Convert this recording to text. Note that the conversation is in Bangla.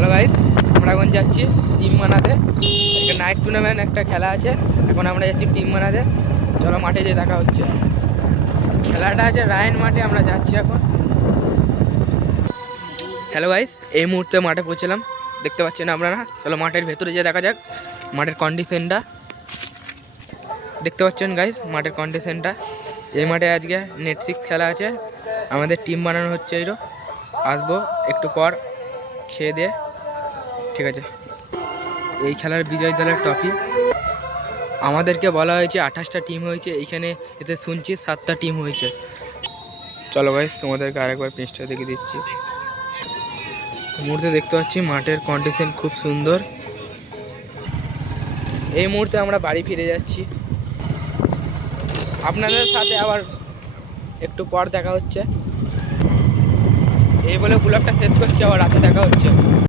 হ্যালো গাইস, আমরা এখন যাচ্ছি টিম বানাতে। একটা নাইট টুর্নামেন্ট একটা খেলা আছে। এখন আমরা যাচ্ছি টিম বানাতে। চলো মাঠে যেয়ে দেখা হচ্ছে। খেলাটা আছে রায়ন মাঠে, আমরা যাচ্ছি এখন। হ্যালো গাইস, এই মুহূর্তে মাঠে পৌঁছলাম, দেখতে পাচ্ছেন আপনারা। চলো মাঠের ভেতরে যেয়ে দেখা যাক মাঠের কন্ডিশনটা। দেখতে পাচ্ছেন গাইস মাঠের কন্ডিশনটা। এই মাঠে আজকে নেট 6 খেলা আছে। আমাদের টিম বানানো হচ্ছে। এইরো আসবো একটু পর খেয়ে দিয়ে, ঠিক আছে। এই খেলার বিজয় দলের ট্রফি আমাদেরকে বলা হয়েছে 28টা টিম হয়েছে। এইখানে এতে শুনছি 7টা টিম হয়েছে। চলো গাইস, তোমাদেরকে আরেকবার পেজটা দেখে দিচ্ছি। এই মুহূর্তে দেখতে পাচ্ছি মাঠের কন্ডিশন খুব সুন্দর। এই মুহূর্তে আমরা বাড়ি ফিরে যাচ্ছি। আপনাদের সাথে আবার একটু পর দেখা হচ্ছে। এই বলে ব্লগটা শেষ করছি, আবার রাতে দেখা হচ্ছে।